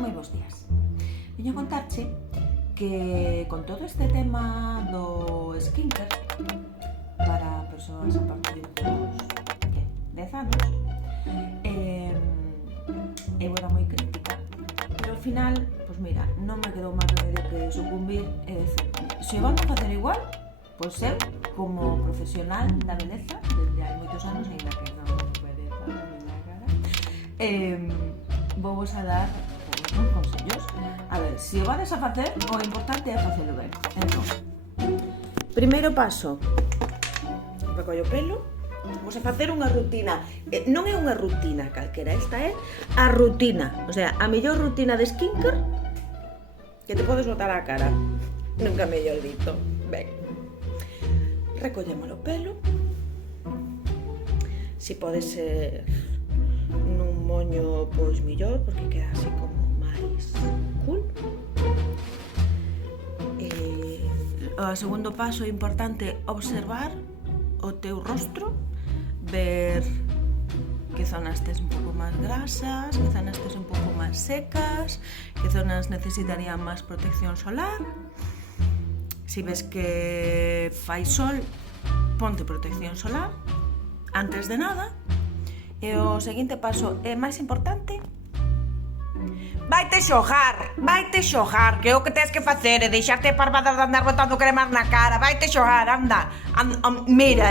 Moi bons días. Veño a contarche que con todo este tema do skincare para persoas a partir dos 10 anos, eu era moi crítica, pero ao final, pois mira, non me quedou máis remedio que sucumbir e decir, se vamos a facer igual, pois eu, como profesional da beleza, desde hai moitos anos, ainda que non beleza na miña cara, vou vos a dar uns consellos. A ver, se o vades a facer, o importante é facelo ben. Entón, primeiro paso, recollo o pelo, vamos a facer unha rutina. Non é unha rutina calquera, esta é a rutina, o sea, a mellor rutina de skincare que te podes botar á cara. Nunca mellor dito. Ben, recollemos o pelo, si pode ser nun moño, pois mellor, porque queda así como máis cool. O segundo paso é importante observar o teu rostro, ver que zonas tes un pouco máis grasas, que zonas tes un pouco máis secas, que zonas necesitarían máis protección solar. Si ves que fai sol, ponte protección solar antes de nada. E o seguinte paso é máis importante. Vaite xogar, que é o que tens que facer é deixarte parvadas de andar botando cremas na cara. Vaite xogar, anda. Mira.